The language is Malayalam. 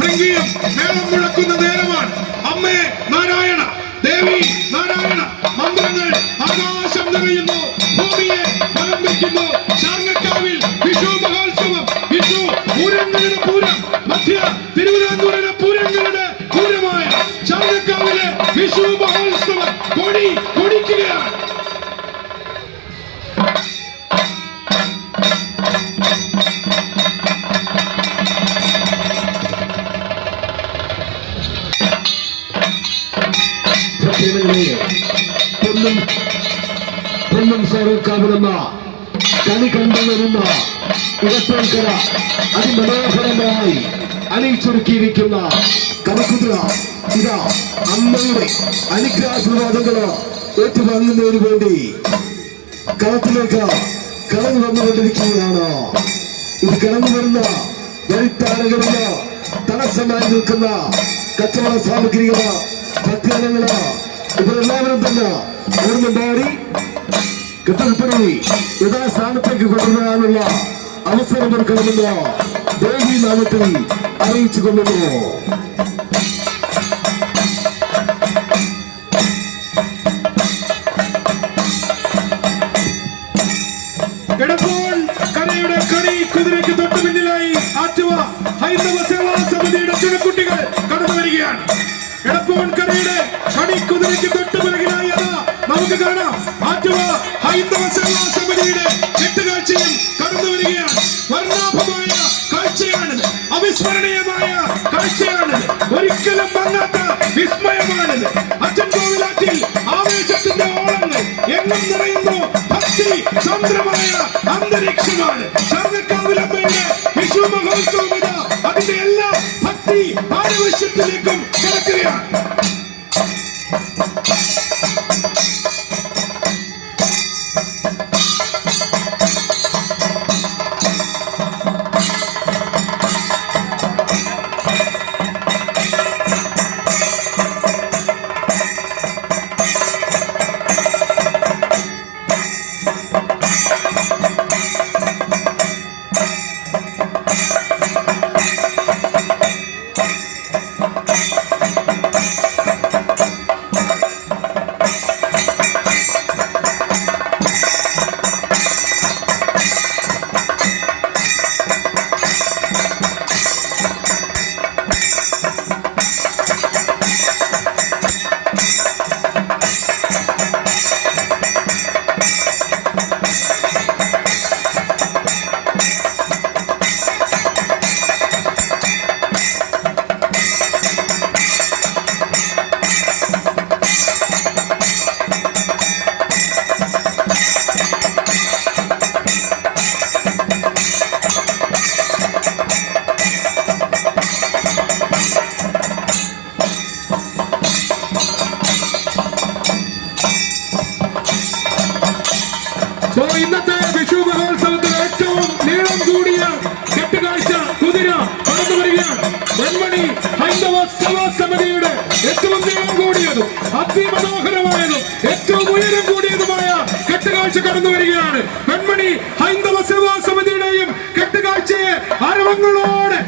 ഭംഗിയും മേളം മുഴക്കുന്ന നേരമാണ്. അമ്മേ നാരായണ, ദേവി നാരായണ, മന്ത്രങ്ങൾ ആകാശം നിറയുന്നു, ഭൂമിയെ വലം വയ്ക്കുന്നു. ശാർങ്ങക്കാവിൽ വിഷു മഹോത്സവം, വിഷു പൂരങ്ങളുടെ പൂരം, മധ്യ തിരുവിതാംകൂറിലെ പൂരങ്ങളുടെ പൂരമായ ശാർങ്ങക്കാവിലെ വിഷു മഹോത്സവം കൊടിക്കുകയാണ്. പൊന്നും ശാർങ്ങക്കാവിലെന്ന കണി കണ്ടുവരുന്ന ഇടപ്പേൽക്കര അതിമനോഹരമായി അണിയിച്ചൊരുക്കിയിരിക്കുന്ന കനക്കുതിര ഇതാ അമ്മയുടെ അനുഗ്രാശീർവാദങ്ങള് ഏറ്റുവാങ്ങുന്നതിന് വേണ്ടി കളത്തിലേക്ക് കടന്നു വന്നുകൊണ്ടിരിക്കുകയാണ്. ഇത് കടന്നു വരുന്ന വഴിത്താരകളില് തടസ്സമായി നിൽക്കുന്ന കച്ചവട സാമഗ്രികള്, ഭക്തജനങ്ങള് ഇവരെല്ലാവരും തന്നെ ഓർമ്മണ്ടാടി കെട്ടിടപ്പെടുത്തി യഥാസ്ഥാനത്തേക്ക് കൊണ്ടുവരാനുള്ള അവസരം ഒരുക്കണമെന്ന് ദേവി നാമത്തിൽ അറിയിച്ചു കൊള്ളുന്നു. എടപ്പോൾ കരയുടെ കണി കുതിരയ്ക്ക് തൊട്ടു പിന്നിലായി ആറ്റുവ ഹൈന്ദവ സേവാ സമിതിയുടെ ചുണക്കുട്ടികൾ കടന്നു വരികയാണ്. എടപ്പോൾ കരയുടെ കണി കുതിരയ്ക്ക് തൊട്ടു പിറകിലായി അതാ നമുക്ക് കാണാം ആറ്റുവ ഹൈന്ദവ സേവാ സമിതിയുടെ കെട്ടുകാഴ്ചയും കടന്നു വരികയാണ്. വർണ്ണാഭമായ കാഴ്ചയാണിത്, അവിസ്മരണീയമായ കാഴ്ചയാണിത്, ഒരിക്കലും മങ്ങാത്ത വിസ്മയമാണിത്. അച്ഛൻ കോവിലാറ്റിൽ ആവേശത്തിന്റെ ഓളങ്ങൾ എങ്ങും നിറയുന്നു. ഭക്തി സാന്ദ്രമായ അന്തരീക്ഷമാണ്. ശാർങ്ങക്കാവിലമ്മയുടെ വിഷു മഹോത്സവം ഇതാ അതിന്റെ എല്ലാ ഭക്തി ആവശ്യത്തിലേക്കും കിടക്കുകയാണ്. ഇന്നത്തെ വിഷു മഹോത്സവത്തിൽ ഏറ്റവും നീളം കൂടിയ കെട്ടുകാഴ്ച കുതിര കടന്നു വരികയാണ്. വെൺമണി ഹൈന്ദവ സേവാ സമിതിയുടെ ഏറ്റവും നീളം കൂടിയതും അതിമനോഹരമായതും ഏറ്റവും ഉയരം കൂടിയതുമായ കെട്ടുകാഴ്ച കടന്നു വരികയാണ്. വെൺമണി ഹൈന്ദവ സേവാ സമിതിയുടെയും കെട്ടുകാഴ്ചയെ ആരവങ്ങളോടെ